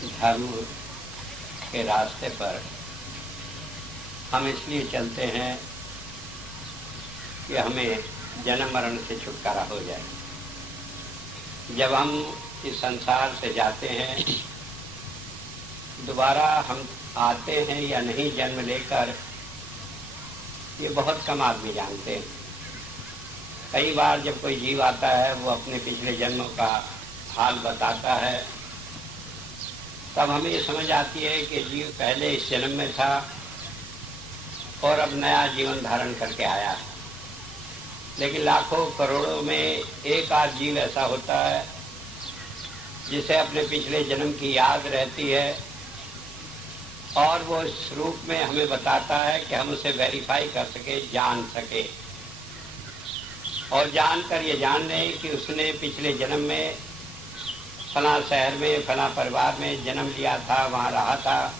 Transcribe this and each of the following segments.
धर्म के रास्ते पर हम इसलिए चलते हैं कि हमें जन्म मरण से छुटकारा हो जाए। जब हम इस संसार से जाते हैं, दोबारा हम आते हैं या नहीं जन्म लेकर, ये बहुत कम आदमी जानते हैं। कई बार जब कोई जीव आता है, वो अपने पिछले जन्मों का हाल बताता है, तब हमें ये समझ आती है कि जीव पहले इस जन्म में था और अब नया जीवन धारण करके आया है। लेकिन लाखों करोड़ों में एक आध जीव ऐसा होता है जिसे अपने पिछले जन्म की याद रहती है और वो इस रूप में हमें बताता है कि हम उसे वेरीफाई कर सके, जान सके, और जानकर ये जान लें कि उसने पिछले जन्म में फला शहर में फला परिवार में जन्म लिया था, वहाँ रहा था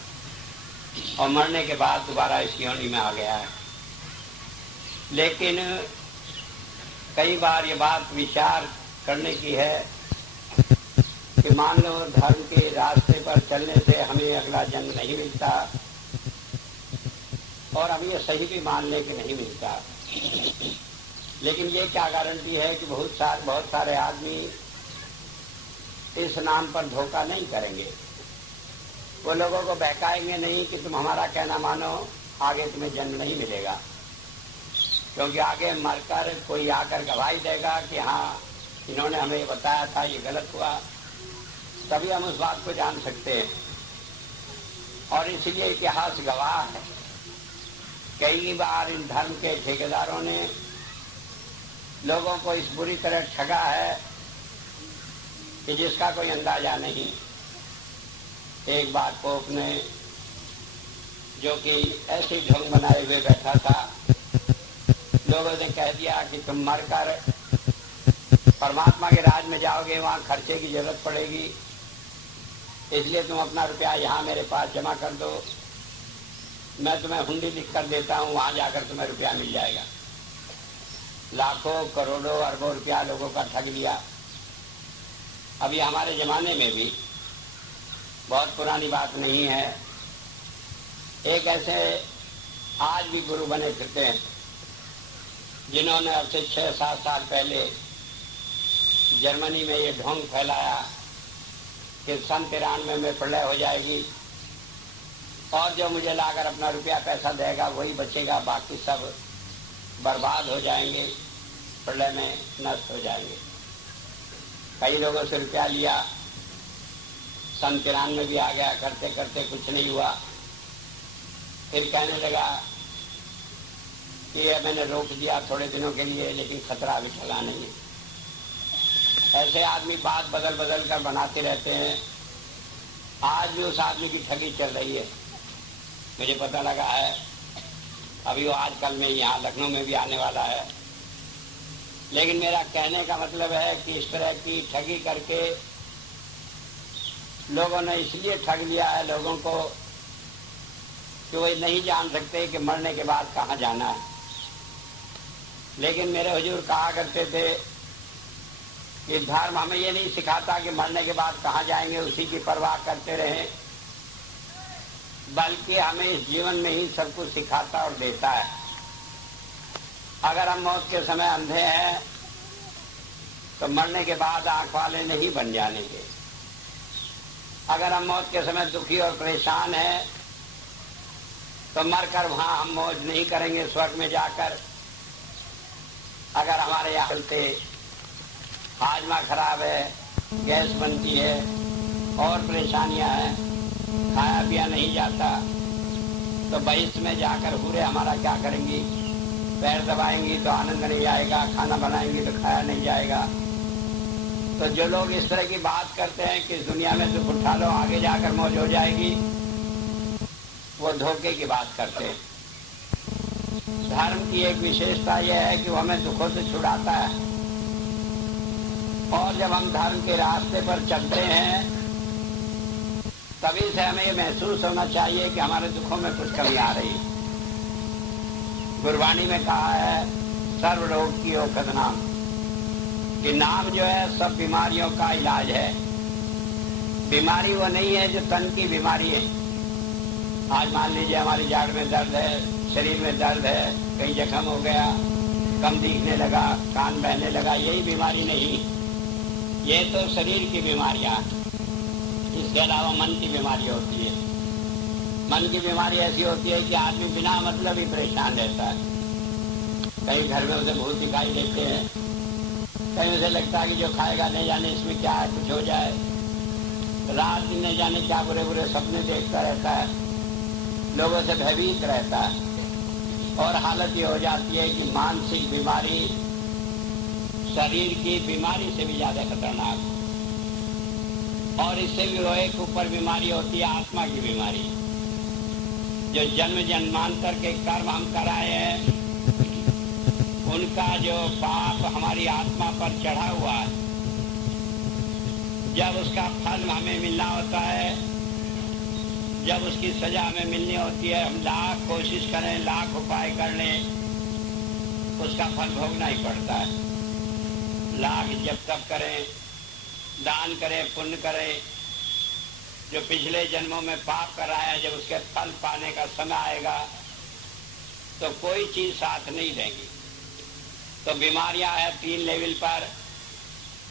और मरने के बाद दोबारा इस योनि में आ गया है। लेकिन कई बार ये बात विचार करने की है कि मान लो धर्म के रास्ते पर चलने से हमें अगला जन्म नहीं मिलता, और हम ये सही भी मान लें कि नहीं मिलता, लेकिन ये क्या गारंटी है कि बहुत सारे आदमी इस नाम पर धोखा नहीं करेंगे। वो लोगों को बहकाएंगे नहीं कि तुम हमारा कहना मानो, आगे तुम्हें जन्म नहीं मिलेगा, क्योंकि आगे मरकर कोई आकर गवाही देगा कि हाँ इन्होंने हमें बताया था, ये गलत हुआ, तभी हम उस बात को जान सकते हैं। और इसलिए इतिहास गवाह है, कई बार इन धर्म के ठेकेदारों ने लोगों को इस बुरी तरह ठगा है कि जिसका कोई अंदाजा नहीं। एक बार पोप ने, जो कि ऐसे ढंग बनाए हुए बैठा था, लोगों ने कह दिया कि तुम मरकर परमात्मा के राज में जाओगे, वहाँ खर्चे की जरूरत पड़ेगी, इसलिए तुम अपना रुपया यहाँ मेरे पास जमा कर दो, मैं तुम्हें हुंडी लिख कर देता हूँ, वहाँ जाकर तुम्हें रुपया मिल जाएगा। लाखों करोड़ों अरबों रुपया लोगों का ठग लिया। अभी हमारे ज़माने में भी, बहुत पुरानी बात नहीं है, एक ऐसे आज भी गुरु बने फिरते हैं जिन्होंने अब से 6-7 साल पहले जर्मनी में ये ढोंग फैलाया कि सन 93 में प्रलय हो जाएगी और जो मुझे लाकर अपना रुपया पैसा देगा वही बचेगा, बाकी सब बर्बाद हो जाएंगे, प्रलय में नष्ट हो जाएंगे। कई लोगों से रुपया लिया, सन 93 भी आ गया, करते करते कुछ नहीं हुआ। फिर कहने लगा कि ये मैंने रोक दिया थोड़े दिनों के लिए, लेकिन खतरा अभी टला नहीं है। ऐसे आदमी बात बदल बदल कर बनाते रहते हैं। आज भी उस आदमी की ठगी चल रही है, मुझे पता लगा है। अभी वो आजकल में यहाँ लखनऊ में भी आने वाला है। लेकिन मेरा कहने का मतलब है कि इस तरह की ठगी करके लोगों ने इसलिए ठग लिया है लोगों को कि वो नहीं जान सकते कि मरने के बाद कहाँ जाना है। लेकिन मेरे हुजूर कहा करते थे कि धर्म हमें ये नहीं सिखाता कि मरने के बाद कहाँ जाएंगे उसी की परवाह करते रहें, बल्कि हमें इस जीवन में ही सब कुछ सिखाता और देता है। अगर हम मौत के समय अंधे हैं तो मरने के बाद आंख वाले नहीं बन जाने के। अगर हम मौत के समय दुखी और परेशान हैं तो मरकर वहाँ हम मौज नहीं करेंगे स्वर्ग में जाकर। अगर हमारे यहाँ चलते हाजमा खराब है, गैस बनती है और परेशानियाँ हैं, खाया पिया नहीं जाता, तो बहिष्ठ में जाकर पूरे हमारा क्या करेंगी? पैर दबाएंगी तो आनंद नहीं आएगा, खाना बनाएंगी तो खाया नहीं जाएगा। तो जो लोग इस तरह की बात करते हैं कि इस दुनिया में दुख उठा लो आगे जाकर मौज हो जाएगी, वो धोखे की बात करते हैं। धर्म की एक विशेषता यह है कि वो हमें दुखों से छुड़ाता है, और जब हम धर्म के रास्ते पर चलते हैं तभी से हमें ये महसूस होना चाहिए कि हमारे दुखों में कुछ कमी आ रही है। गुरबाणी में कहा है सर्व रोग की औषध नाम, कि नाम जो है सब बीमारियों का इलाज है। बीमारी वो नहीं है जो तन की बीमारी है। आज मान लीजिए हमारी जाड़ में दर्द है, शरीर में दर्द है, कहीं जख्म हो गया, कम दिखने लगा, कान बहने लगा, यही बीमारी नहीं। ये तो शरीर की बीमारियां, इसके अलावा मन की बीमारी होती है। मन की बीमारी ऐसी होती है कि आदमी बिना मतलब ही परेशान रहता है। कहीं घर में उसे भूत दिखाई देते हैं, कहीं उसे लगता है कि जो खाएगा नहीं जाने इसमें क्या है, कुछ हो जाए। रात दिन नहीं जाने क्या बुरे बुरे सपने देखता रहता है, लोगों से भयभीत रहता है। और हालत ये हो जाती है कि मानसिक बीमारी शरीर की बीमारी से भी ज्यादा खतरनाक, और इससे भी वो एक ऊपर बीमारी होती है आत्मा की बीमारी। जो जन्म जन्मांतर के कर्म हम कराए हैं, उनका जो पाप हमारी आत्मा पर चढ़ा हुआ है, जब उसका फल हमें मिलना होता है, जब उसकी सजा हमें मिलनी होती है, हम लाख कोशिश करें, लाख उपाय कर लें, उसका फल भोगना ही पड़ता है। लाख जब तब करें, दान करें, पुण्य करें, जो पिछले जन्मों में पाप कर रहा है, जब उसके फल पाने का समय आएगा तो कोई चीज साथ नहीं देगी। तो बीमारियां हैं 3 लेवल पर।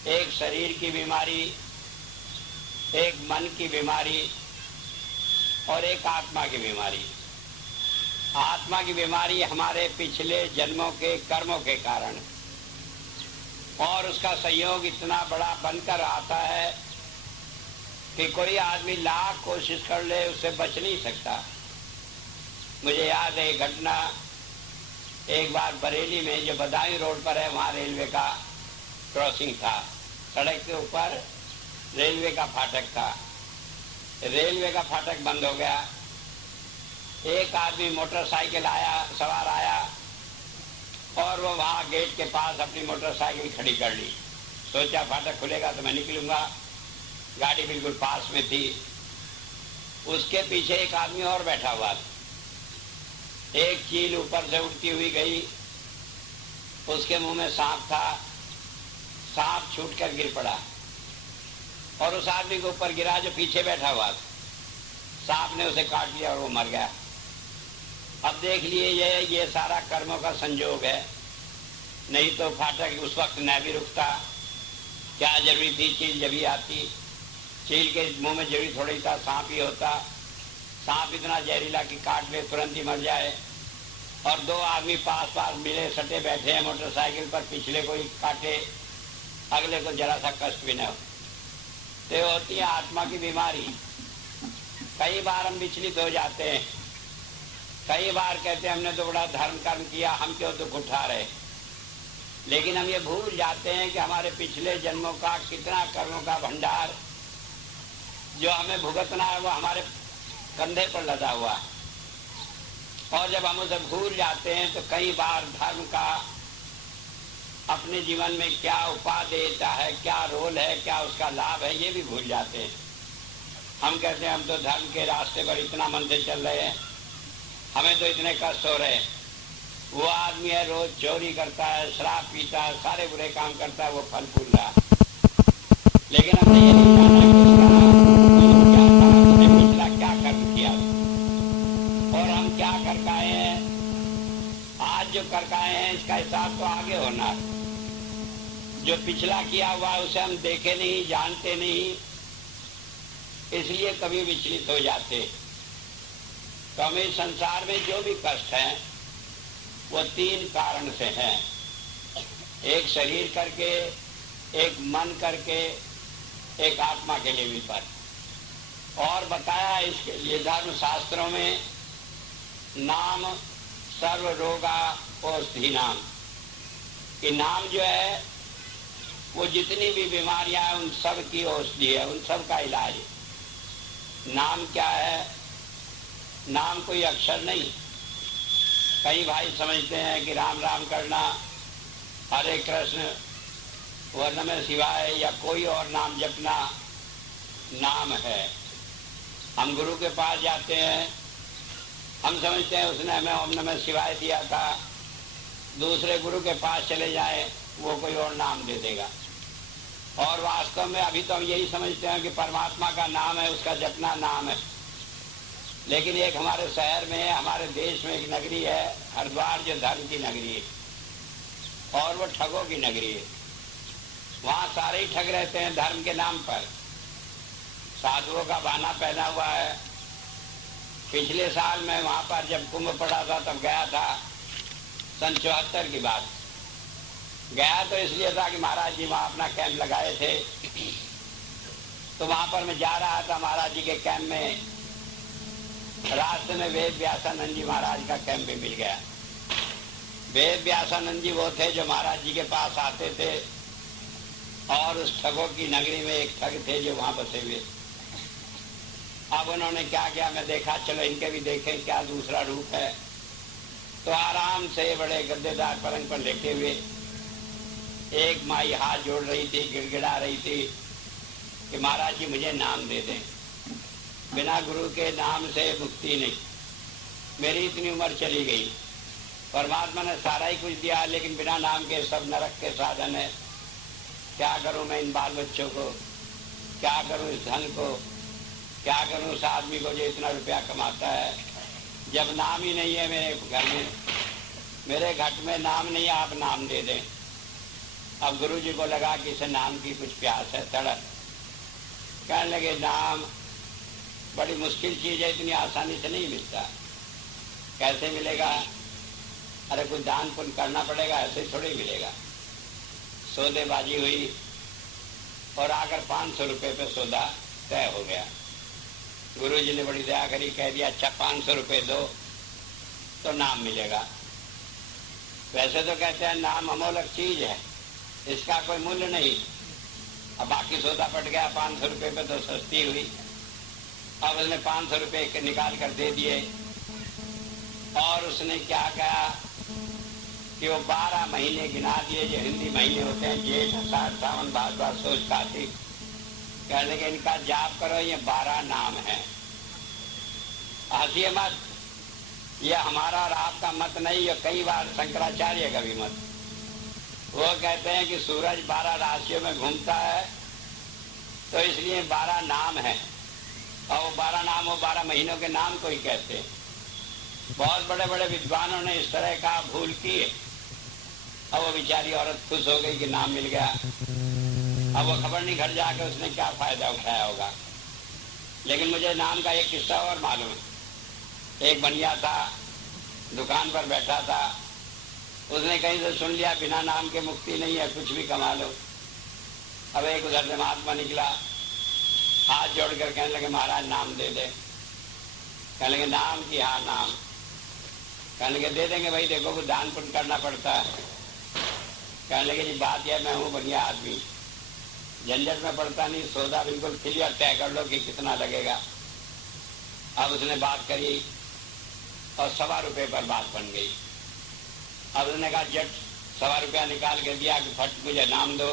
एक शरीर की बीमारी, एक मन की बीमारी और एक आत्मा की बीमारी। आत्मा की बीमारी हमारे पिछले जन्मों के कर्मों के कारण, और उसका संयोग इतना बड़ा बनकर आता है कि कोई आदमी लाख कोशिश कर ले, उससे बच नहीं सकता। मुझे याद है घटना, एक बार बरेली में जो बदायूं रोड पर है, वहाँ रेलवे का क्रॉसिंग था, सड़क के ऊपर रेलवे का फाटक था। रेलवे का फाटक बंद हो गया। एक आदमी मोटरसाइकिल सवार आया और वो वहाँ गेट के पास अपनी मोटरसाइकिल खड़ी कर ली। सोचा फाटक खुलेगा तो मैं निकलूंगा, गाड़ी बिल्कुल पास में थी। उसके पीछे एक आदमी और बैठा हुआ था। एक चील ऊपर से उड़ती हुई गई, उसके मुंह में सांप था, सांप छूटकर गिर पड़ा और उस आदमी के ऊपर गिरा जो पीछे बैठा हुआ था। सांप ने उसे काट लिया और वो मर गया। अब देख लिए ये सारा कर्मों का संयोग है, नहीं तो फाटक उस वक्त न भी रुकता। क्या जरूरी थी चील जब ही आती, चील के मुंह में जरूरी थोड़ी था, सांप ही होता। सांप इतना जहरीला कि काट ले तुरंत ही मर जाए। और 2 आदमी पास पास मिले सटे बैठे हैं मोटरसाइकिल पर, पिछले कोई काटे, अगले को जरा सा कष्ट भी न हो। तो होती है आत्मा की बीमारी। कई बार हम विचलित हो जाते हैं, कई बार कहते हैं हमने तो बड़ा धर्म कर्म किया, हम क्यों दुख उठा रहे। लेकिन हम ये भूल जाते हैं कि हमारे पिछले जन्मों का कितना कर्मों का भंडार जो हमें भुगतना है वो हमारे कंधे पर लदा हुआ है। और जब हम उसे भूल जाते हैं तो कई बार धर्म का अपने जीवन में क्या उपादेय देता है, क्या रोल है, क्या उसका लाभ है, ये भी भूल जाते हैं। हम कहते हैं हम तो धर्म के रास्ते पर इतना मन से चल रहे हैं, हमें तो इतने कष्ट हो रहे हैं। वो आदमी है रोज चोरी करता है, शराब पीता है, सारे बुरे काम करता है, वो फल फूल रहा। लेकिन हमने ये नहीं जाना कि उसका पिछला क्या कर्म किया और हम क्या कर पाए हैं। आज जो कर पाए हैं इसका हिसाब तो आगे होना। जो पिछला किया हुआ उसे हम देखे नहीं, जानते नहीं, इसलिए कभी विचलित हो जाते। तो हमें संसार में जो भी कष्ट हैं वो 3 कारण से हैं। एक शरीर करके, एक मन करके, एक आत्मा के लेवल पर। और बताया इसके लिए धर्म शास्त्रों में नाम सर्व रोगा औषधि नाम, कि नाम जो है वो जितनी भी बीमारियां हैं उन सब की औषधि है, उन सब का इलाज है। नाम क्या है? नाम कोई अक्षर नहीं। कई भाई समझते हैं कि राम राम करना, हरे कृष्ण, वर्ण में शिवाय या कोई और नाम जपना नाम है। हम गुरु के पास जाते हैं, हम समझते हैं उसने हमें ओम नमः शिवाय दिया था। दूसरे गुरु के पास चले जाए वो कोई और नाम दे देगा। और वास्तव में अभी तो हम यही समझते हैं कि परमात्मा का नाम है, उसका जपना नाम है। लेकिन एक हमारे शहर में, हमारे देश में एक नगरी है हरिद्वार, जो धर्म की नगरी है और वो ठगों की नगरी है। वहाँ सारे ही ठग रहते हैं धर्म के नाम पर। साधुओं का बहाना पहना हुआ है। पिछले साल मैं वहाँ पर जब कुंभ पड़ा था तब गया था, सन 74 की बात। गया तो इसलिए था कि महाराज जी वहाँ अपना कैंप लगाए थे। तो वहाँ पर मैं जा रहा था महाराज जी के कैंप में। रास्ते में वेद व्यासानंद जी महाराज का कैंप भी मिल गया। वेद व्यासानंद जी वो थे जो महाराज जी के पास आते थे, और उस ठगों की नगरी में एक ठग थे जो वहाँ बसे हुए। अब उन्होंने क्या किया, मैं देखा चलो इनके भी देखें क्या दूसरा रूप है। तो आराम से बड़े गद्देदार पलंग पर लेटे हुए एक माई हाथ जोड़ रही थी, गिड़गिड़ा रही थी कि महाराज जी मुझे नाम दे दें, बिना गुरु के नाम से मुक्ति नहीं। मेरी इतनी उम्र चली गई, परमात्मा ने सारा ही कुछ दिया, लेकिन बिना नाम के सब नरक के साधन है। क्या करूं मैं इन बाल बच्चों को, क्या करूं इस धन को, क्या करूं उस आदमी को जो इतना रुपया कमाता है, जब नाम ही नहीं है मेरे घर में, मेरे घट में नाम नहीं है, आप नाम दे दें। अब गुरु जी को लगा कि इसे नाम की कुछ प्यास है, तड़प। कहने लगे नाम बड़ी मुश्किल चीज है, इतनी आसानी से नहीं मिलता। कैसे मिलेगा? अरे कुछ दान पुण्य करना पड़ेगा, ऐसे ही थोड़ी मिलेगा। सौदेबाजी हुई और आकर 500 रुपये पे सौदा तय हो गया। गुरु जी ने बड़ी दया करी, कह दिया अच्छा 500 रुपये दो तो नाम मिलेगा। वैसे तो कहते हैं नाम अमोलक चीज है, इसका कोई मूल्य नहीं। अब बाकी सौदा पट गया 500 रुपये पे तो सस्ती हुई। अब उसने 500 रुपये निकाल कर दे दिए, और उसने क्या कहा कि वो 12 महीने गिना दिए जो हिंदी महीने होते हैं, जेठ आषाढ़ सावन भादवा सोच कार्तिक। कहने लगे इनका जाप करो, ये 12 नाम है। हंसिए मत, ये हमारा और आपका मत नहीं, ये कई बार शंकराचार्य का भी मत। वो कहते हैं कि सूरज 12 राशियों में घूमता है, तो इसलिए 12 नाम है, और वो 12 नाम वो 12 महीनों के नाम को ही कहते हैं। बहुत बड़े बड़े विद्वानों ने इस तरह का भूल की। अब वो बेचारी औरत खुश हो गई कि नाम मिल गया। अब वो खबर नहीं, घर जाके उसने क्या फायदा उठाया होगा। लेकिन मुझे नाम का एक किस्सा और मालूम है। एक बनिया था, दुकान पर बैठा था, उसने कहीं से सुन लिया बिना नाम के मुक्ति नहीं है, कुछ भी कमा लो। अब एक उधर से महात्मा निकला, हाथ जोड़कर कहने लगे महाराज नाम दे दे। कहने लगे नाम की? हाँ नाम। कहने लगे दे देंगे भाई, देखो वो दान पुण्य करना पड़ता है। कहने लगे जी बात यह, मैं हूँ बढ़िया आदमी, झंझट में पड़ता नहीं, सौदा बिल्कुल क्लियर तय कर लो कि कितना लगेगा। अब उसने बात करी और 1.25 रुपये पर बात बन गई। अब उसने कहा जट 1.25 रुपया निकाल के दिया कि फट मुझे नाम दो,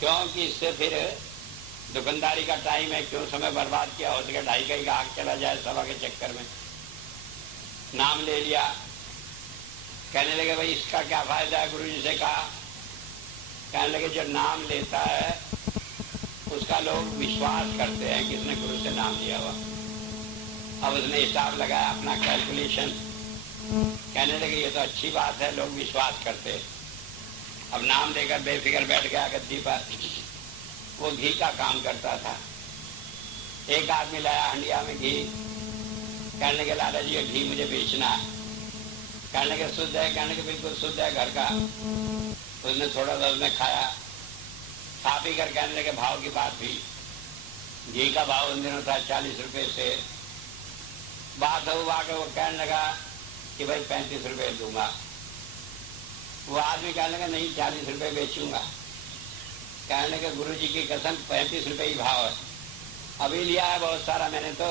क्योंकि इससे फिर दुकानदारी का टाइम है, क्यों समय बर्बाद किया, हो सके 2.5 का आग चला जाए सवा के चक्कर में। नाम ले लिया। कहने लगे भाई इसका क्या फायदा है? गुरु जी से कहा। कहने लगे जो नाम लेता है उसका लोग विश्वास करते हैं कि इसने गुरु से नाम लिया हुआ। अब उसने हिसाब लगाया अपना कैलकुलेशन। कहने लगे ये तो अच्छी बात है, लोग विश्वास करते हैं। अब नाम देकर बेफिक्र बैठ गया गद्दी पर। वो घी का काम करता था। एक आदमी लाया हंडिया में घी। कहने लगे लाला जी ये घी मुझे बेचना है। कहने लगे शुद्ध है? कहने लगे बिल्कुल शुद्ध है, घर का। उसने थोड़ा सा उसने खाया, खा पी कर कहने लगे भाव की बात हुई। घी का भाव उन दिनों था 40 रुपये से। बात हुआ कि वो कहने लगा कि भाई 35 रुपये दूंगा। वो आदमी कहने लगा नहीं 40 रुपये बेचूंगा। कहने लगे गुरु जी की कसम 35 रुपये ही भाव है, अभी लिया है बहुत सारा मैंने, तो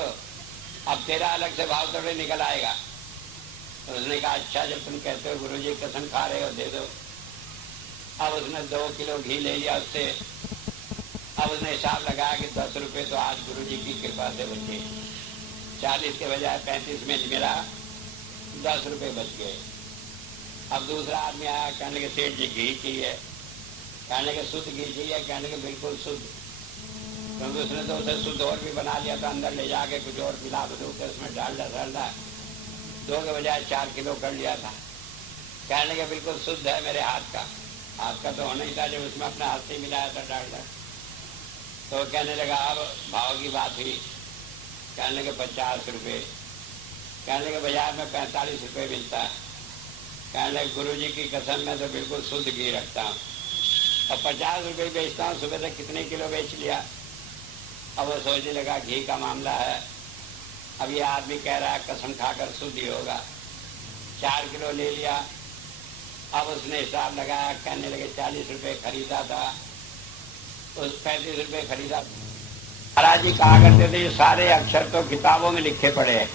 अब तेरा अलग से भाव थोड़े निकल आएगा। तो उसने कहा अच्छा जब तुम कहते हो गुरु जी कसम खा रहे हो दे दो। अब उसने 2 किलो घी ले लिया उससे। अब उसने हिसाब लगाया कि 10 रुपये तो आज गुरु जी की कृपा से बचे। 40 के बजाय 35 में मेरा 10 रुपये बच गए। अब दूसरा आदमी आया, कहने लगे सेठ जी घी चाहिए। कहने के शुद्ध घी चाहिए, कहने के बिल्कुल शुद्ध, क्योंकि उसने तो उसे शुद्ध और भी बना लिया था, अंदर ले जाके कुछ और मिला बदू के उसमें डालडा 2 के बजाय 4 किलो कर लिया था। कहने के बिल्कुल शुद्ध है मेरे हाथ का तो होना ही था जब उसमें अपने हाथ से मिलाया था डालडा। तो कहने लगा अब भाव की बात हुई, कहने के 50 रुपये, कहने के बाजार में 45 रुपये मिलता है। कहने लगे गुरु जी की कसम में तो बिल्कुल शुद्ध घी रखता हूँ और 50 रुपये बेचता हूँ, सुबह तक कितने किलो बेच लिया। अब वो सोचने लगा घी का मामला है, अब ये आदमी कह रहा है कसम खाकर शुद्ध ही होगा, 4 किलो ले लिया। अब उसने हिसाब लगाया, कहने लगे 40 रुपये खरीदा था, उस 35 रुपये खरीदा। महाराज जी कहा करते थे ये सारे अक्षर तो किताबों में लिखे पड़े हैं,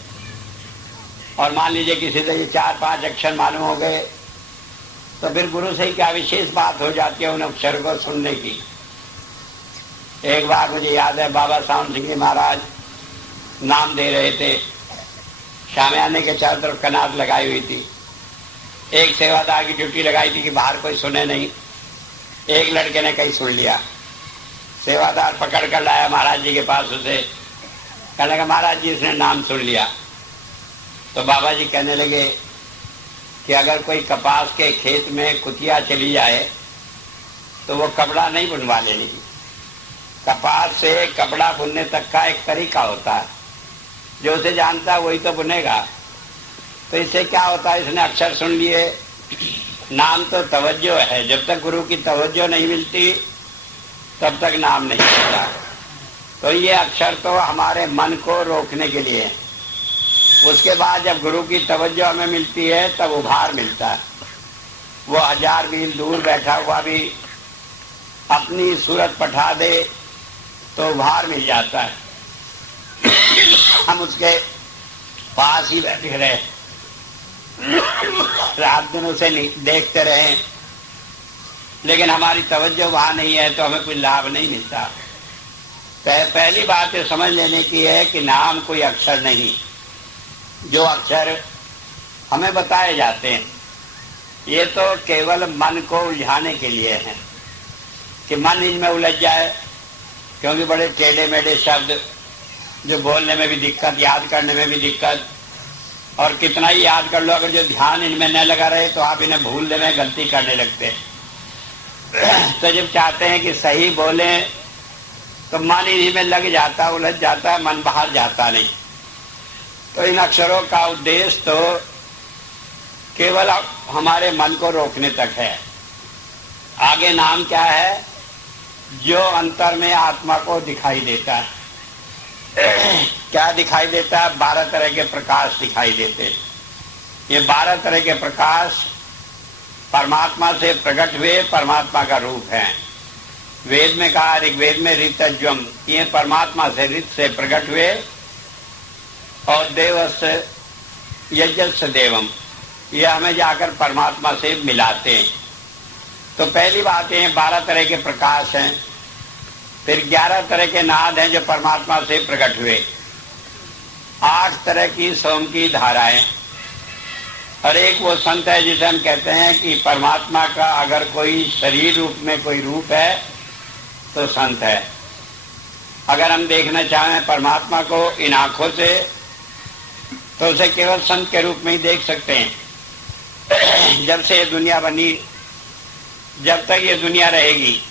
और मान लीजिए किसी से ये 4-5 अक्षर मालूम हो गए तो फिर गुरु से ही क्या विशेष बात हो जाती है उन अक्षर को सुनने की। एक बार मुझे याद है बाबा सावन सिंह जी महाराज नाम दे रहे थे, शामियाने के चारों तरफ कनात लगाई हुई थी, एक सेवादार की ड्यूटी लगाई थी कि बाहर कोई सुने नहीं। एक लड़के ने कहीं सुन लिया, सेवादार पकड़ कर लाया महाराज जी के पास उसे, कहने लगा महाराज जी इसने नाम सुन लिया। तो बाबा जी कहने लगे कि अगर कोई कपास के खेत में कुतिया चली जाए तो वो कपड़ा नहीं बुनवा लेने की। कपास से कपड़ा बुनने तक का एक तरीका होता है, जो उसे जानता है वही तो बुनेगा। तो इससे क्या होता है, इसने अक्षर सुन लिए, नाम तो तवज्जो है, जब तक गुरु की तवज्जो नहीं मिलती तब तक नाम नहीं मिलता। तो ये अक्षर तो हमारे मन को रोकने के लिए है। उसके बाद जब गुरु की तवज्जो हमें मिलती है तब उभार मिलता है। वो 1000 मील दूर बैठा हुआ भी अपनी सूरत पठा दे तो उभार मिल जाता है। हम उसके पास ही बैठे रहे, रात दिन उसे देखते रहे, लेकिन हमारी तवज्जो वहां नहीं है तो हमें कोई लाभ नहीं मिलता। पहली बात ये समझ लेने की है कि नाम कोई अक्षर नहीं, जो अक्षर हमें बताए जाते हैं ये तो केवल मन को उलझाने के लिए हैं कि मन इनमें उलझ जाए, क्योंकि बड़े टेढ़े मेढ़े शब्द जो बोलने में भी दिक्कत, याद करने में भी दिक्कत, और कितना ही याद कर लो अगर जो ध्यान इनमें न लगा रहे तो आप इन्हें भूलने में गलती करने लगते हैं। तो जब चाहते हैं कि सही बोलें तो मन इन्हीं में लग जाता, उलझ जाता है, मन बाहर जाता नहीं। तो इन अक्षरों का उद्देश्य तो केवल हमारे मन को रोकने तक है। आगे नाम क्या है, जो अंतर में आत्मा को दिखाई देता है। क्या दिखाई देता है? 12 तरह के प्रकाश दिखाई देते। ये 12 तरह के प्रकाश परमात्मा से प्रकट हुए परमात्मा का रूप है। वेद में कहा, ऋग्वेद में ऋतज्वम, ये परमात्मा से ऋत से प्रकट हुए, और देवस्य यज्ञस्य देवम, ये हमें जाकर परमात्मा से मिलाते हैं। तो पहली बात है 12 तरह के प्रकाश हैं। फिर 11 तरह के नाद हैं जो परमात्मा से प्रकट हुए, 8 तरह की सोम की धाराएं, और एक वो संत है जिसे हम कहते हैं कि परमात्मा का अगर कोई शरीर रूप में कोई रूप है तो संत है। अगर हम देखना चाहें परमात्मा को इन आंखों से तो उसे केवल संत के रूप में ही देख सकते हैं। जब से ये दुनिया बनी, जब तक ये दुनिया रहेगी,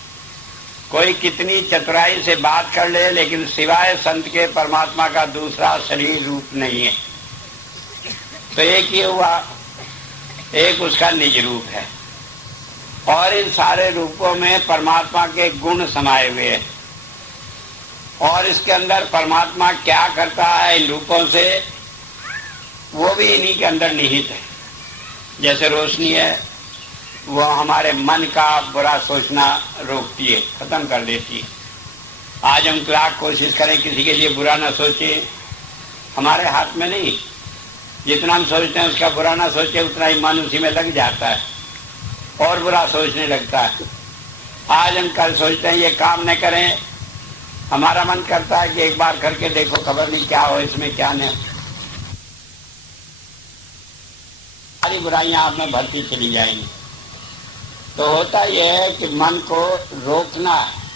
कोई कितनी चतुराई से बात कर ले, लेकिन सिवाय संत के परमात्मा का दूसरा शरीर रूप नहीं है। तो एक ही हुआ, एक उसका निज रूप है, और इन सारे रूपों में परमात्मा के गुण समाये हुए हैं। और इसके अंदर परमात्मा क्या करता है इन रूपों से, वो भी इन्हीं के अंदर निहित है। जैसे रोशनी है, वो हमारे मन का बुरा सोचना रोकती है, खत्म कर देती है। आज हम लाख कोशिश करें किसी के लिए बुरा ना सोचें, हमारे हाथ में नहीं। जितना हम सोचते हैं उसका बुरा ना सोचे, उतना ही मन उसी में लग जाता है और बुरा सोचने लगता है। आज हम कल सोचते हैं ये काम न करें, हमारा मन करता है कि एक बार करके देखो, खबर नहीं क्या हो इसमें, क्या नहीं। सारी बुराइयां आप में भरती चली जाएंगी। तो होता यह है कि मन को रोकना है।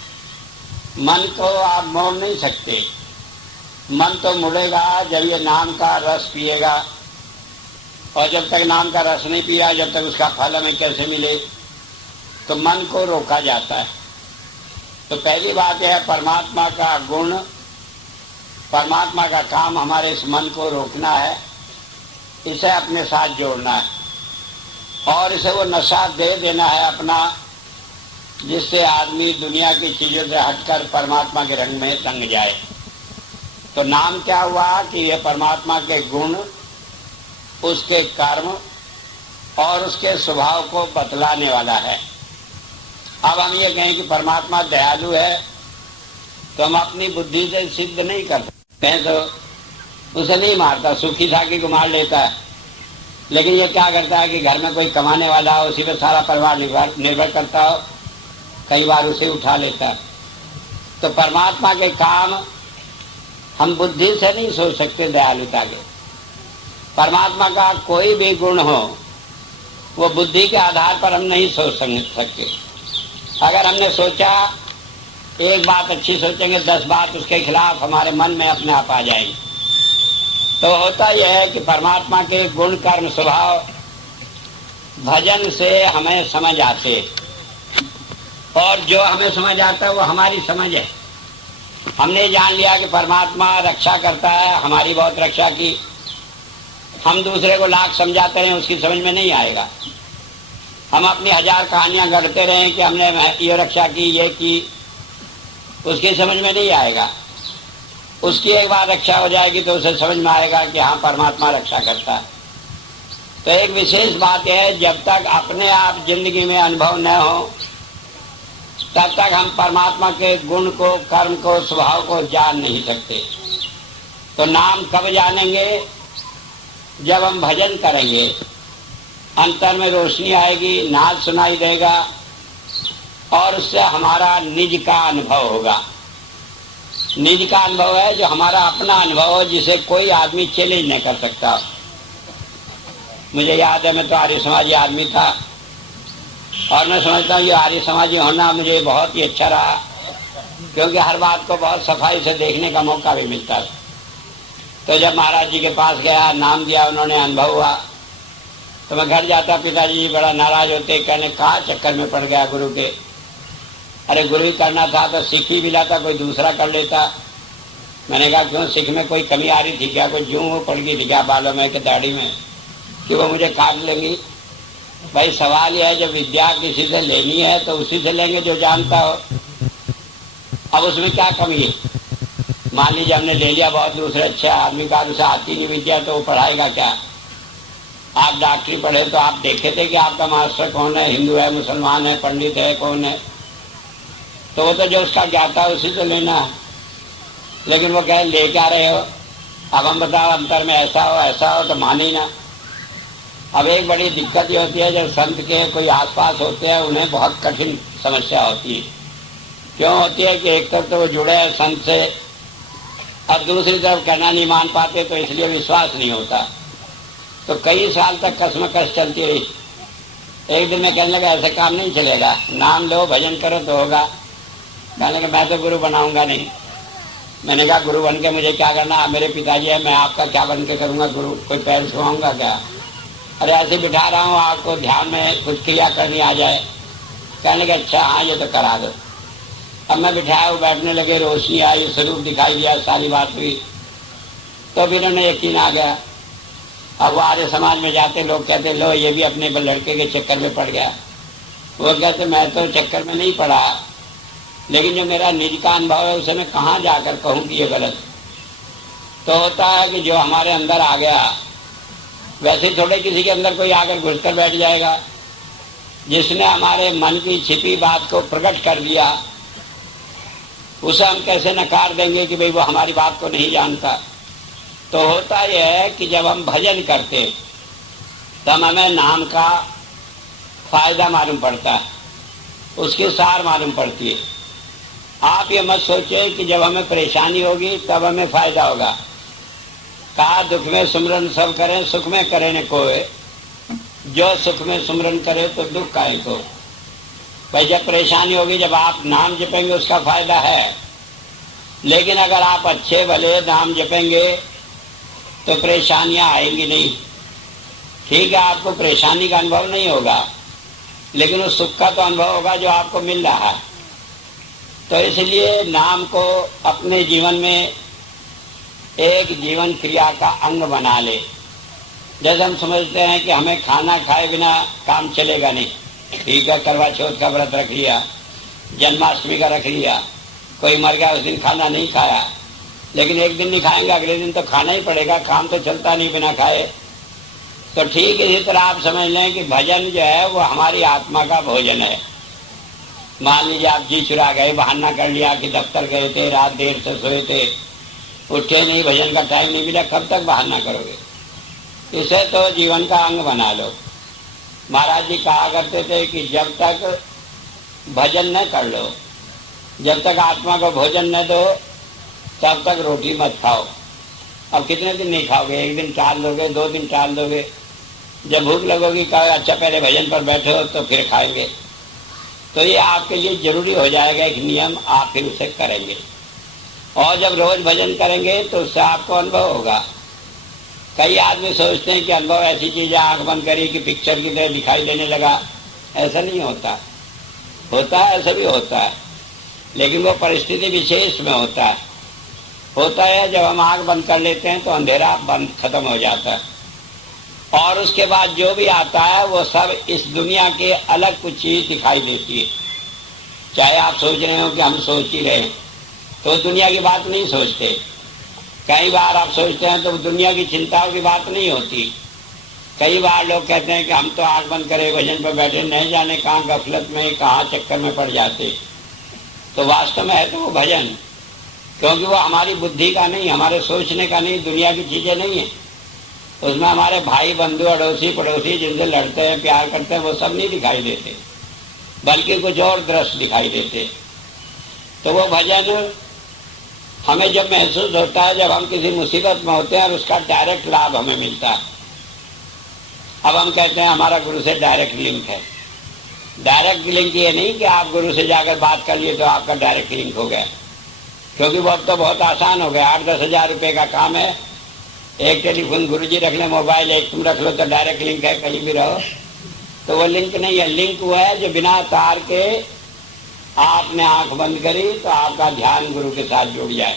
मन को आप मोड़ नहीं सकते। मन तो मुड़ेगा जब ये नाम का रस पिएगा, और जब तक नाम का रस नहीं पिया, जब तक उसका फल हमें कैसे मिले। तो मन को रोका जाता है। तो पहली बात यह है, परमात्मा का गुण, परमात्मा का काम हमारे इस मन को रोकना है, इसे अपने साथ जोड़ना है और इसे वो नशा दे देना है अपना, जिससे आदमी दुनिया की चीजों से हटकर परमात्मा के रंग में रंग जाए। तो नाम क्या हुआ कि ये परमात्मा के गुण, उसके कर्म और उसके स्वभाव को बतलाने वाला है। अब हम ये कहें कि परमात्मा दयालु है, तो हम अपनी बुद्धि से सिद्ध नहीं कर सकते हैं। तो उसे नहीं मारता, सूखी साखी को मार लेता है, लेकिन ये क्या करता है कि घर में कोई कमाने वाला हो, उसी पर सारा परिवार निर्भर करता हो, कई बार उसे उठा लेता है। तो परमात्मा के काम हम बुद्धि से नहीं सोच सकते दयालुता के। परमात्मा का कोई भी गुण हो, वो बुद्धि के आधार पर हम नहीं सोच सकते। अगर हमने सोचा, एक बात अच्छी सोचेंगे, 10 बात उसके खिलाफ हमारे मन में अपने आप आ जाएंगे। तो होता यह है कि परमात्मा के गुण कर्म स्वभाव भजन से हमें समझ आते, और जो हमें समझ आता है वो हमारी समझ है। हमने जान लिया कि परमात्मा रक्षा करता है, हमारी बहुत रक्षा की। हम दूसरे को लाख समझाते हैं, उसकी समझ में नहीं आएगा। हम अपनी 1000 कहानियां गढ़ते रहे कि हमने ये रक्षा की, ये की, उसकी समझ में नहीं आएगा। उसकी एक बार रक्षा हो जाएगी तो उसे समझ में आएगा कि हाँ, परमात्मा रक्षा करता है। तो एक विशेष बात यह है, जब तक अपने आप जिंदगी में अनुभव न हो, तब तक हम परमात्मा के गुण को, कर्म को, स्वभाव को जान नहीं सकते। तो नाम कब जानेंगे? जब हम भजन करेंगे, अंतर में रोशनी आएगी, नाद सुनाई देगा और उससे हमारा निज का अनुभव होगा। निज का अनुभव है जो हमारा अपना अनुभव हो, जिसे कोई आदमी चैलेंज नहीं कर सकता। मुझे याद है, मैं तो आर्य समाजी आदमी था और मैं समझता हूँ ये आर्य समाजी होना मुझे बहुत ही अच्छा रहा, क्योंकि हर बात को बहुत सफाई से देखने का मौका भी मिलता था। तो जब महाराज जी के पास गया, नाम दिया, उन्होंने अनुभव हुआ, तो मैं घर जाता, पिताजी बड़ा नाराज होते, कहने कहाँ चक्कर में पड़ गया गुरु के। अरे गुरु ही करना था तो सिख ही मिला था, कोई दूसरा कर लेता। मैंने कहा क्यों, सिख में कोई कमी आ रही थी क्या? कोई जूं वो पड़ गई थी क्या बालों में कि दाढ़ी में, कि वो मुझे काट लेंगी? भाई सवाल यह है, जब विद्या किसी से लेनी है तो उसी से लेंगे जो जानता हो। अब उसमें क्या कमी है? मान लीजिए हमने ले लिया बहुत दूसरे अच्छे आदमी का, उसे आती नहीं विद्या, तो वो पढ़ाएगा क्या? आप डॉक्टरी पढ़े तो आप देखे थे कि आपका मास्टर कौन है, हिंदू है, मुसलमान है, पंडित है, कौन है? तो वो तो जो उसका ज्ञाता है उसी से लेना है। लेकिन वो कहे ले क्या रहे हो? अब हम बताओ, अंतर में ऐसा हो तो माने ही ना। अब एक बड़ी दिक्कत ये होती है, जब संत के कोई आसपास होते हैं, उन्हें बहुत कठिन समस्या होती है। क्यों होती है कि एक तरफ तो वो जुड़े हैं संत से, और दूसरी तरफ कहना नहीं मान पाते, तो इसलिए विश्वास नहीं होता। तो कई साल तक कसमकस चलती रही। एक दिन मैं कहने लगा ऐसे काम नहीं चलेगा, नाम लो, भजन करो तो होगा। कहने लगा मैं तो गुरु बनाऊंगा नहीं। मैंने कहा गुरु बन के मुझे क्या करना? मेरे पिताजी है, मैं आपका क्या बन के करूंगा गुरु? कोई पैर छुआऊंगा क्या? अरे ऐसे बिठा रहा हूँ, आपको ध्यान में कुछ क्रिया करनी आ जाए। कहने लगे अच्छा हाँ, ये तो करा दो। अब मैं बिठाया, वो बैठने लगे, रोशनी आई, स्वरूप दिखाई दिया, सारी बात हुई, तो फिर उन्हें यकीन आ गया। अब वो आर्य समाज में जाते, लोग कहते लो ये भी अपने लड़के के चक्कर में पड़ गया। वो कहते मैं तो चक्कर में नहीं पड़ा, लेकिन जो मेरा निज का अनुभव है उसे मैं कहाँ जाकर कहूँ कि ये गलत। तो होता है कि जो हमारे अंदर आ गया, वैसे थोड़े किसी के अंदर कोई आकर घुसकर बैठ जाएगा। जिसने हमारे मन की छिपी बात को प्रकट कर दिया, उसे हम कैसे नकार देंगे कि भाई वो हमारी बात को नहीं जानता। तो होता यह है कि जब हम भजन करते तब हमें नाम का फायदा मालूम पड़ता है, उसकी सार मालूम पड़ती है। आप ये मत सोचे कि जब हमें परेशानी होगी तब हमें फायदा होगा। कहा दुख में सुमरन सब करें, सुख में करे न कोई, जो सुख में सुमरन करे तो दुख काहे को। भाई जब परेशानी होगी, जब आप नाम जपेंगे उसका फायदा है, लेकिन अगर आप अच्छे भले नाम जपेंगे तो परेशानियां आएंगी नहीं। ठीक है, आपको परेशानी का अनुभव नहीं होगा, लेकिन उस सुख का तो अनुभव होगा जो आपको मिल रहा है। तो इसलिए नाम को अपने जीवन में एक जीवन क्रिया का अंग बना ले। जैसे हम समझते हैं कि हमें खाना खाए बिना काम चलेगा नहीं। ठीक है, करवा चौथ का व्रत रख लिया, जन्माष्टमी का रख लिया, कोई मर गया उस दिन खाना नहीं खाया, लेकिन एक दिन नहीं खाएंगे अगले दिन तो खाना ही पड़ेगा, काम तो चलता नहीं बिना खाए। तो ठीक इसी तरह आप समझ लें कि भजन जो है वो हमारी आत्मा का भोजन है। मान लीजिए आप जी चुरा गए, बहाना कर लिया कि दफ्तर गए थे, रात देर से सोए थे, उठे नहीं, भजन का टाइम नहीं मिला, कब तक बहाना करोगे? इसे तो जीवन का अंग बना लो। महाराज जी कहा करते थे कि जब तक भजन न कर लो, जब तक आत्मा को भोजन न दो, तब तक रोटी मत खाओ। अब कितने दिन नहीं खाओगे? एक दिन टाल दोगे, 2 दिन टाल दोगे, जब भूख लगोगी कहो अच्छा पहले भजन पर बैठो तो फिर खाएंगे। तो ये आपके लिए जरूरी हो जाएगा एक नियम, आप फिर उसे करेंगे। और जब रोज भजन करेंगे तो उससे आपको अनुभव होगा। कई आदमी सोचते हैं कि अनुभव ऐसी चीज है, आंख बंद करी कि पिक्चर की तरह दिखाई देने लगा। ऐसा नहीं होता, होता है, ऐसा भी होता है, लेकिन वो परिस्थिति विशेष में होता है। होता है जब हम आंख बंद कर लेते हैं तो अंधेरा बंद खत्म हो जाता है, और उसके बाद जो भी आता है वो सब इस दुनिया के अलग कुछ चीज दिखाई देती है। चाहे आप सोच रहे हो कि हम सोच ही रहे हैं, तो दुनिया की बात नहीं सोचते। कई बार आप सोचते हैं तो दुनिया की चिंताओं की बात नहीं होती। कई बार लोग कहते हैं कि हम तो आंख बंद करे भजन पर बैठे, नहीं जाने कहाँ गफलत में, कहाँ चक्कर में पड़ जाते। तो वास्तव में है तो वो भजन, क्योंकि वो हमारी बुद्धि का नहीं, हमारे सोचने का नहीं, दुनिया की चीजें नहीं है। उसमें हमारे भाई बंधु अड़ोसी पड़ोसी जिनसे लड़ते हैं, प्यार करते हैं, वो सब नहीं दिखाई देते, बल्कि कुछ और दृश्य दिखाई देते। तो वो भजन हमें जब महसूस होता है, जब हम किसी मुसीबत में होते हैं और उसका डायरेक्ट लाभ हमें मिलता है। अब हम कहते हैं हमारा गुरु से डायरेक्ट लिंक है। डायरेक्ट लिंक ये नहीं कि आप गुरु से जाकर बात कर लिए तो आपका डायरेक्ट लिंक हो गया, क्योंकि वो अब तो बहुत आसान हो गया। 8-10 हजार रुपये का काम है, एक टेलीफोन गुरुजी रख ले, मोबाइल एक तुम रख लो तो डायरेक्ट लिंक है, कहीं भी रहो। तो वो लिंक नहीं है। लिंक वो है जो बिना तार के आपने आंख बंद करी तो आपका ध्यान गुरु के साथ जुड़ जाए,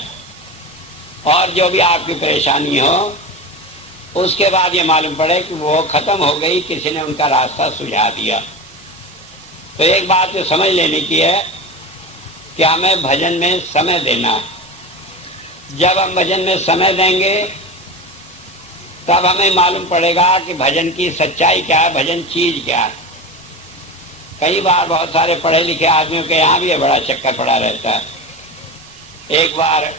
और जो भी आपकी परेशानी हो उसके बाद ये मालूम पड़े कि वो खत्म हो गई, किसी ने उनका रास्ता सुझा दिया। तो एक बात जो समझ लेने की है कि हमें भजन में समय देना है। जब हम भजन में समय देंगे तब हमें मालूम पड़ेगा कि भजन की सच्चाई क्या है, भजन चीज क्या है। कई बार बहुत सारे पढ़े लिखे आदमियों के यहाँ भी ये बड़ा चक्कर पड़ा रहता है। एक बार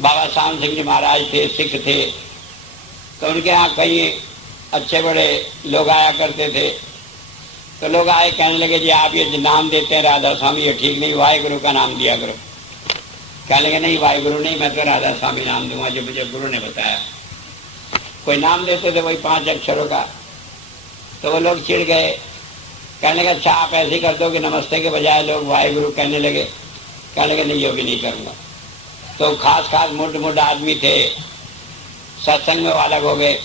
बाबा सावन सिंह जी महाराज थे, सिख थे, तो उनके यहाँ कई अच्छे बड़े लोग आया करते थे। तो लोग आए, कहने लगे जी आप ये नाम देते हैं राधा स्वामी, ये ठीक नहीं, वाहिगुरु का नाम दिया करो। कहने लगे नहीं वाहिगुरु नहीं, मैं तो राधा स्वामी नाम दूंगा जो मुझे गुरु ने बताया। कोई नाम देते थे वही 5 अक्षरों का। तो वो लोग चिढ़ गए, कहने लगे अच्छा आप ऐसे ही कर दो कि नमस्ते के बजाय लोग वाहिगुरु कहने लगे। कहने लगे नहीं, ये भी नहीं करूँगा। तो खास खास मुड आदमी थे, सत्संग में अलग हो गए।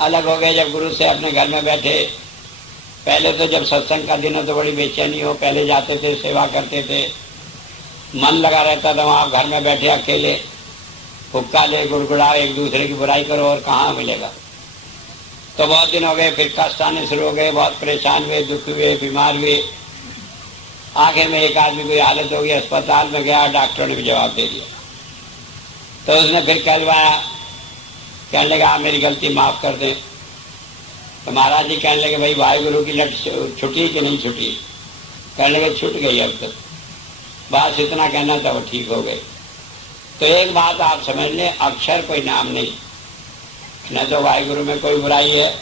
अलग हो गए जब गुरु से अपने घर में बैठे। पहले तो जब सत्संग का दिन हो तो बड़ी बेचैनी हो, पहले जाते थे, सेवा करते थे, मन लगा रहता था वहाँ। घर में बैठे अकेले हुक्का ले, गुड़गुड़ाओ, एक दूसरे की बुराई करो, और कहाँ मिलेगा। तो बहुत दिन हो गए, फिर कष्ट आने शुरू हो गए, बहुत परेशान हुए, दुख हुए, बीमार हुए। आखिर में एक आदमी की हालत हो गई, अस्पताल में गया, डॉक्टरों ने भी जवाब दे दिया। तो उसने फिर कहलवाया, कहने लगा मेरी गलती माफ कर दें। तो महाराज जी कहने लगे भाई वाहिगुरु की लट छुटी कि नहीं छुटी? कहने लगे छूट गई अब तक, बस इतना कहना था, वो ठीक हो गए। तो एक बात आप समझ लें, अक्षर कोई नाम नहीं। न तो वाहिगुरु में कोई बुराई है,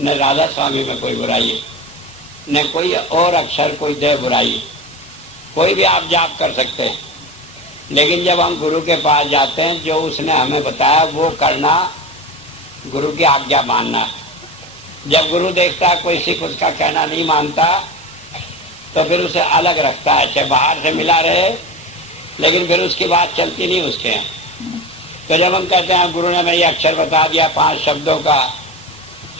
न राधा स्वामी में कोई बुराई है, न कोई और अक्षर कोई दे बुराई है। कोई भी आप जाप कर सकते हैं, लेकिन जब हम गुरु के पास जाते हैं, जो उसने हमें बताया वो करना, गुरु की आज्ञा मानना। जब गुरु देखता है कोई सिख उसका कहना नहीं मानता, तो फिर उसे अलग रखता है, चाहे बाहर से मिला रहे लेकिन फिर उसकी बात चलती नहीं उसके यहाँ। तो जब हम कहते हैं गुरु ने हमें ये अक्षर बता दिया 5 शब्दों का,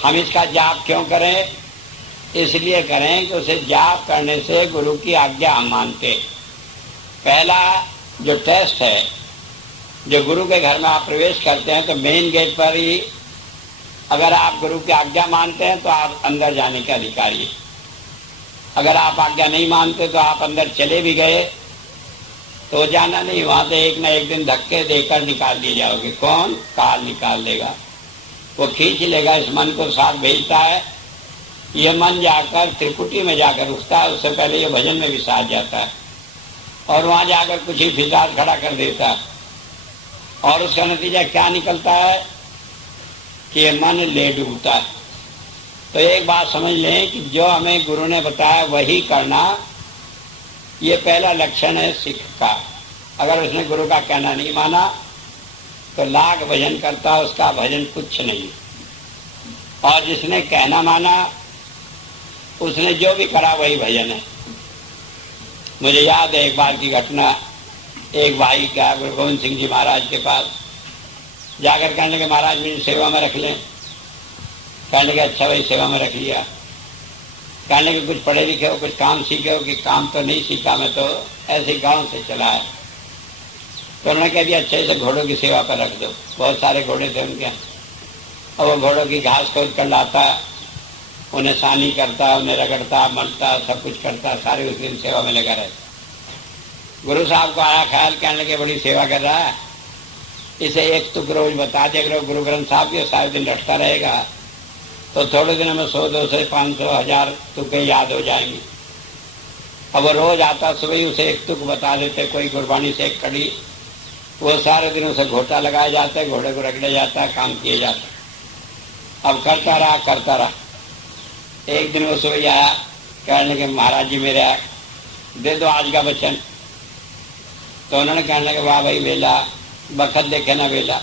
हम इसका जाप क्यों करें? इसलिए करें कि उसे जाप करने से गुरु की आज्ञा हम मानते। पहला जो टेस्ट है, जो गुरु के घर में आप प्रवेश करते हैं तो मेन गेट पर ही अगर आप गुरु की आज्ञा मानते हैं तो आप अंदर जाने के अधिकारी हैं। अगर आप आज्ञा नहीं मानते तो आप अंदर चले भी गए तो जाना नहीं, वहां से एक ना एक दिन धक्के देकर निकाल दिए जाओगे। कौन? काल निकाल देगा, वो खींच लेगा। इस मन को साथ भेजता है, ये मन जाकर त्रिकुटी में जाकर रुकता है, उससे पहले ये भजन में विसार जाता है और वहां जाकर कुछ ही फिजाद खड़ा कर देता है। और उसका नतीजा क्या निकलता है कि ये मन ले डूबता है। तो एक बात समझ लें कि जो हमें गुरु ने बताया वही करना, ये पहला लक्षण है सिख का। अगर उसने गुरु का कहना नहीं माना तो लाख भजन करता, उसका भजन कुछ नहीं। और जिसने कहना माना उसने जो भी करा वही भजन है। मुझे याद है एक बार की घटना, एक भाई क्या गुरु गोविंद सिंह जी महाराज के पास जाकर कहने लगे महाराज मेरी सेवा में रख लें। कहने लगे अच्छा भाई सेवा में रख लिया। कहने लगे कुछ पढ़े लिखे हो, कुछ काम सीखे हो? कि काम तो नहीं सीखा, मैं तो ऐसे गांव से चला है। तो उन्होंने कह दिया अच्छे से घोड़ों की सेवा पर रख दो। बहुत सारे घोड़े थे उनके, और वो घोड़ों की घास खोद कर लाता, उन्हें सानी करता, उन्हें रगड़ता, मलता, सब कुछ करता, सारे उस दिन सेवा में लगा रहता। गुरु साहब को आया ख्याल, कहने लगे बड़ी सेवा कर रहा है, इसे एक तुक रोज बता दिया करो गुरु ग्रंथ साहब के, सारे दिन रटता रहेगा तो थोड़े दिनों में 100, 200, 500, 1000 तुकें याद हो जाएंगी। अब वो रोज आता, सुबह उसे एक तुक बता देते, कोई गुरबानी से एक कड़ी, वो सारे दिन उसे घोटा लगाया जाता है, घोड़े को रगड़ा जाता है, काम किए जाता है। अब करता रहा। एक दिन वो सुबह आया, कहने लगे महाराज जी मेरे दे दो आज का वचन। तो उन्होंने कहने लगे वाह भाई वेला, बखत देखे ना वेला,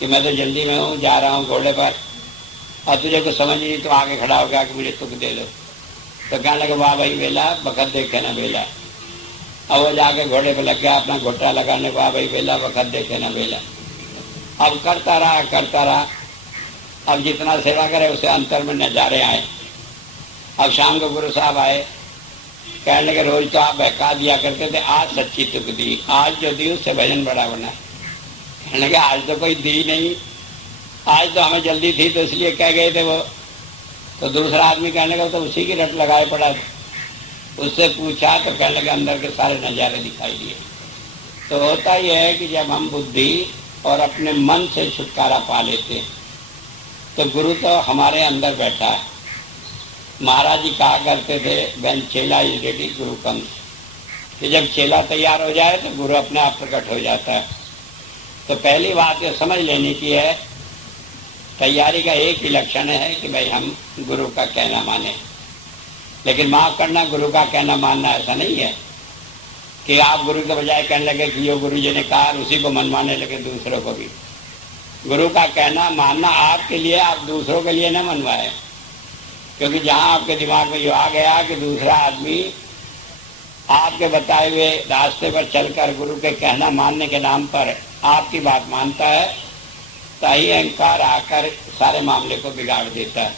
कि मैं तो जल्दी में हूँ, जा रहा हूँ घोड़े पर, और तुझे कुछ समझ नहीं तो आगे खड़ा हो गया कि मुझे तुक दे दो। तो कहने लगे वाह भाई वेला, बखत देखे ना वेला। अब वो जाके घोड़े पर लग गया, अपना घोटा लगाने, वाह भाई वेला, बखत देखे ना वेला। अब करता रहा। अब जितना सेवा करे उसे अंतर में नजारे आए। अब शाम को गुरु साहब आए, कहने लगे रोज तो आप बहका दिया करते थे, आज सच्ची तुक दी, आज जो दी उससे भजन बड़ा बना। कहने लगे आज तो कोई दी नहीं, आज तो हमें जल्दी थी तो इसलिए कह गए थे वो। तो दूसरा आदमी कहने लगा तो उसी की रट लगाए पड़ा था। उससे पूछा तो कहने लगे अंदर के सारे नज़ारे दिखाई दिए। तो होता यह है कि जब हम बुद्धि और अपने मन से छुटकारा पा लेते हैं तो गुरु तो हमारे अंदर बैठा है। महाराज जी कहा करते थे व्हेन चेला इज रेडी गुरु कम्स, कि जब चेला तैयार हो जाए तो गुरु अपने आप प्रकट हो जाता है। तो पहली बात ये समझ लेने की है, तैयारी का एक ही लक्षण है कि भाई हम गुरु का कहना माने। लेकिन माफ करना, गुरु का कहना मानना ऐसा नहीं है कि आप गुरु के बजाय कहने लगे कि जो गुरु जी ने कहा उसी को मनवाने लगे दूसरों को भी। गुरु का कहना मानना आपके लिए, आप दूसरों के लिए न मनवाए। क्योंकि जहां आपके दिमाग में ये आ गया कि दूसरा आदमी आपके बताए हुए रास्ते पर चलकर गुरु के कहना मानने के नाम पर आपकी बात मानता है, ताही अहंकार आकर सारे मामले को बिगाड़ देता है।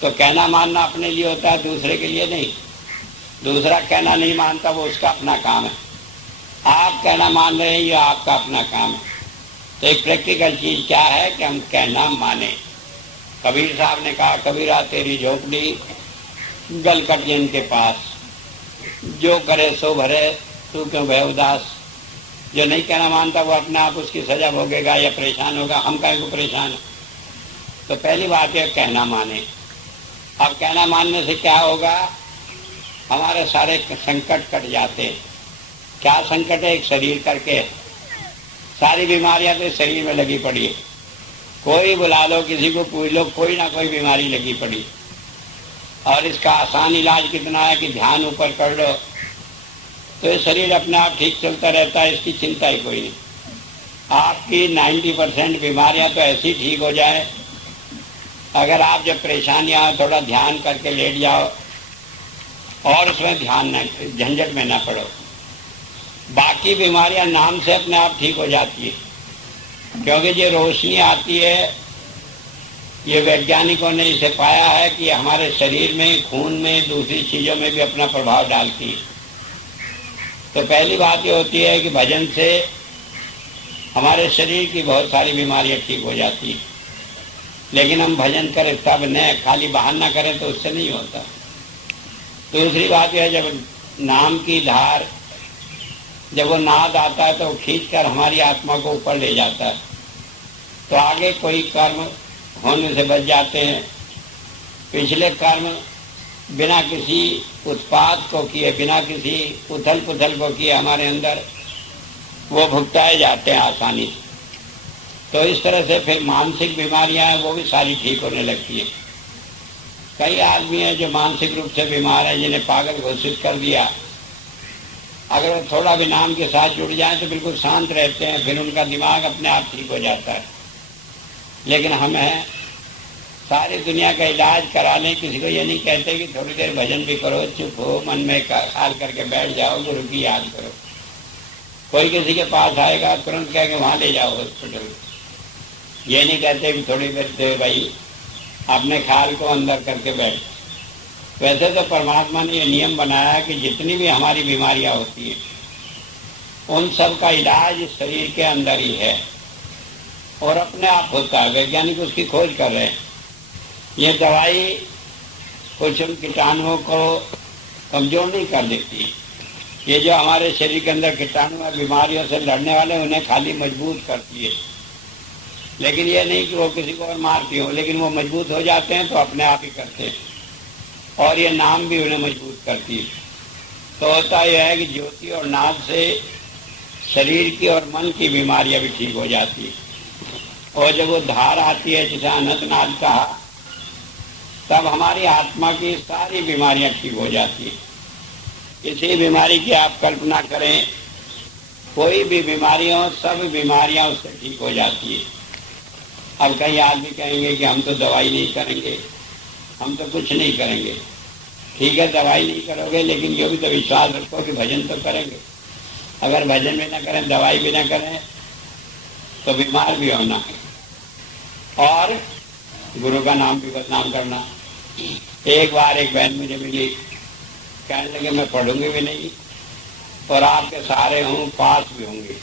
तो कहना मानना अपने लिए होता है, दूसरे के लिए नहीं। दूसरा कहना नहीं मानता, वो उसका अपना काम है। आप कहना मान रहे हैं, ये आपका अपना काम है। तो एक प्रैक्टिकल चीज क्या है कि हम कहना माने। कबीर साहब ने कहा कबीरा तेरी झोपड़ी गलकट जिनके पास, जो करे सो भरे तू क्यों भय उदास। जो नहीं कहना मानता वो अपने आप उसकी सजा भोगेगा या परेशान होगा, हम कहें को परेशान है। तो पहली बात है कहना माने। अब कहना मानने से क्या होगा, हमारे सारे संकट कट जाते हैं। क्या संकट है? एक शरीर करके सारी बीमारियां तो शरीर में लगी पड़ी है। कोई बुला लो, किसी को पूछ लो, कोई ना कोई बीमारी लगी पड़ी। और इसका आसान इलाज कितना है कि ध्यान ऊपर कर लो तो ये शरीर अपने आप ठीक चलता रहता है, इसकी चिंता ही कोई नहीं। आपकी 90% बीमारियां तो ऐसी ठीक हो जाए, अगर आप जब परेशानियां थोड़ा ध्यान करके लेट जाओ और उसमें ध्यान न, झंझट में न पड़ो। बाकी बीमारियां नाम से अपने आप ठीक हो जाती है, क्योंकि जो रोशनी आती है, ये वैज्ञानिकों ने इसे पाया है कि हमारे शरीर में, खून में, दूसरी चीज़ों में भी अपना प्रभाव डालती है। तो पहली बात ये होती है कि भजन से हमारे शरीर की बहुत सारी बीमारियां ठीक हो जाती हैं। लेकिन हम भजन करें तब न, खाली बहाना करें तो उससे नहीं होता। दूसरी बात यह है, जब नाम की धार, जब वो नाद आता है तो वो खींचकर हमारी आत्मा को ऊपर ले जाता है, तो आगे कोई कर्म होने से बच जाते हैं। पिछले कर्म बिना किसी उत्पात को किए, बिना किसी उथल पुथल को किए हमारे अंदर वो भुगताए जाते हैं आसानी से। तो इस तरह से फिर मानसिक बीमारियां हैं वो भी सारी ठीक होने लगती है। कई आदमी हैं जो मानसिक रूप से बीमार हैं, जिन्हें पागल घोषित कर दिया, अगर वो थोड़ा भी नाम के साथ जुड़ जाए तो बिल्कुल शांत रहते हैं, फिर उनका दिमाग अपने आप ठीक हो जाता है। लेकिन हम हैं सारी दुनिया का इलाज करा लें, किसी को ये नहीं कहते कि थोड़ी देर भजन भी करो, चुप हो, मन में ख्याल करके बैठ जाओ, गुरु की याद करो। कोई किसी के पास आएगा तुरंत कह के वहाँ ले जाओ हॉस्पिटल। ये नहीं कहते कि थोड़ी देर से भाई अपने ख्याल को अंदर करके बैठ। वैसे तो परमात्मा ने ये नियम बनाया है कि जितनी भी हमारी बीमारियां होती हैं उन सब का इलाज शरीर के अंदर ही है और अपने आप होता है। वैज्ञानिक उसकी खोज कर रहे हैं। ये दवाई कुछ कीटाणुओं को कमजोर नहीं कर देती, ये जो हमारे शरीर के अंदर कीटाणु या बीमारियों से लड़ने वाले उन्हें खाली मजबूत करती है। लेकिन ये नहीं कि वो किसी को और मारती हो, लेकिन वो मजबूत हो जाते हैं तो अपने आप ही करते हैं। और ये नाम भी उन्हें मजबूत करती है। तो होता यह है कि ज्योति और नाद से शरीर की और मन की बीमारियां भी ठीक हो जाती है। और जब वो धार आती है, जिसे अनंत नाद कहा, तब हमारी आत्मा की सारी बीमारियां ठीक हो जाती है। किसी बीमारी की आप कल्पना करें, कोई भी बीमारी हो, सब बीमारियां उससे ठीक हो जाती है। अब कई आदमी कहेंगे कि हम तो दवाई नहीं करेंगे, हम तो कुछ नहीं करेंगे। ठीक है, दवाई नहीं करोगे, लेकिन ये भी तो विश्वास रखो कि भजन तो करेंगे। अगर भजन भी ना करें, दवाई भी ना करें, तो बीमार भी होना है और गुरु का नाम भी बदनाम करना। एक बार एक बहन मुझे मिली, कहने लगे मैं पढ़ूंगी भी नहीं और आपके सहारे हूँ, पास भी होंगी।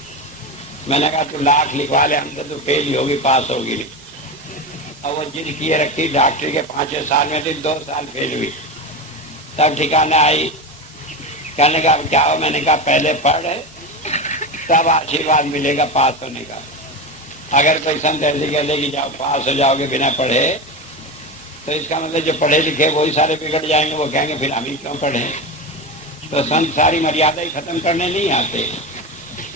मैंने कहा तू लाख लिखवा ले, हमसे तो फेल ही होगी, पास होगी नहीं। अब वो जिद किए रखी, डॉक्टरी के 5 साल में थी, 2 साल फेल हुई। तब ठिकाना आई, कहने का क्या हो? मैंने कहा पहले पढ़, तब आशीर्वाद मिलेगा पास होने का। अगर कोई संत ऐसे कह ले कि जाओ पास हो जाओगे बिना पढ़े, तो इसका मतलब जो पढ़े लिखे वही सारे बिगड़ जाएंगे। वो कहेंगे फिर हम ही क्यों पढ़े। तो संत सारी मर्यादा ही खत्म करने नहीं आते।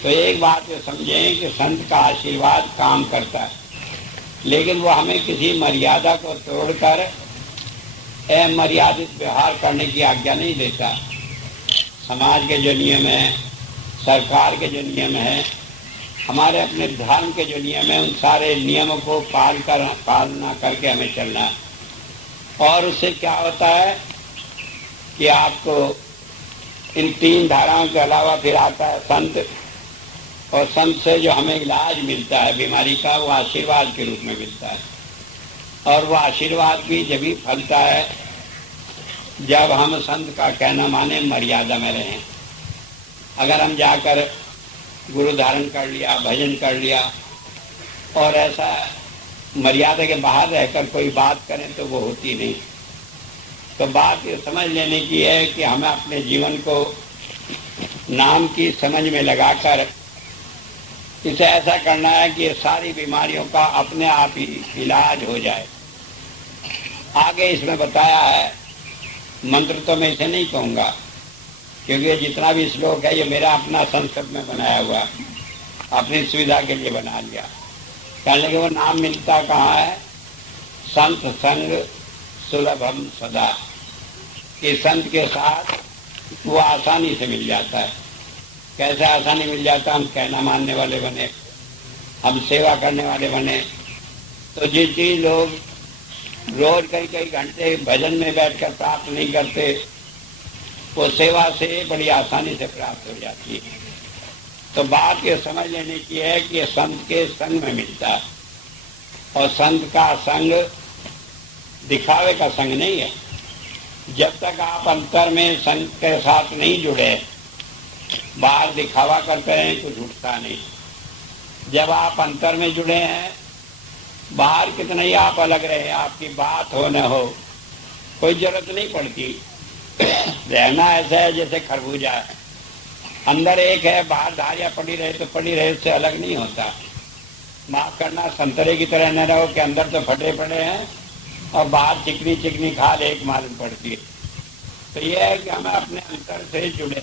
तो एक बात ये समझें कि संत का आशीर्वाद काम करता है, लेकिन वो हमें किसी मर्यादा को तोड़कर अमर्यादित व्यवहार करने की आज्ञा नहीं देता। समाज के जो नियम है, सरकार के जो नियम है, हमारे अपने धर्म के जो नियम है, उन सारे नियमों को पालना करके हमें चलना है। और उससे क्या होता है कि आपको इन 3 धाराओं के अलावा फिर आता है संत, और संत से जो हमें इलाज मिलता है बीमारी का, वो आशीर्वाद के रूप में मिलता है। और वो आशीर्वाद भी जब भी फलता है जब हम संत का कहना माने, मर्यादा में रहें। अगर हम जाकर गुरु धारण कर लिया, भजन कर लिया और ऐसा मर्यादा के बाहर रहकर कोई बात करें तो वो होती नहीं। तो बात ये समझ लेने की है कि हमें अपने जीवन को नाम की समझ में लगाकर इसे ऐसा करना है कि ये सारी बीमारियों का अपने आप ही इलाज हो जाए। आगे इसमें बताया है, मंत्र तो मैं इसे नहीं कहूँगा क्योंकि ये जितना भी श्लोक है ये मेरा अपना संस्कृत में बनाया हुआ, अपनी सुविधा के लिए बना लिया। कहने लगे वो नाम मिलता कहाँ है? संत संग सुलभम सदा, कि संत के साथ वो आसानी से मिल जाता है। कैसे आसानी मिल जाता? हम कहना मानने वाले बने, हम सेवा करने वाले बने। तो जिस चीज लोग रोज कई कई घंटे भजन में बैठकर प्राप्त नहीं करते, वो सेवा से बड़ी आसानी से प्राप्त हो जाती है। तो बात ये समझ लेने की है कि ये संत के संग में मिलता है, और संत का संग दिखावे का संग नहीं है। जब तक आप अंतर में संत के साथ नहीं जुड़े, बाहर दिखावा करते हैं कुछ उठता नहीं। जब आप अंतर में जुड़े हैं, बाहर कितना ही आप अलग रहे, आपकी बात हो न हो, कोई जरूरत नहीं पड़ती। रहना ऐसा है जैसे खरबूजा है, अंदर एक है, बाहर धारियां पड़ी रहे तो पड़ी रहे, उससे अलग नहीं होता। माफ करना, संतरे की तरह न रहो कि अंदर तो फटे पड़े हैं और बाहर चिकनी चिकनी खाल एक मालूम पड़ती है। तो यह है कि हमें अपने अंतर से जुड़े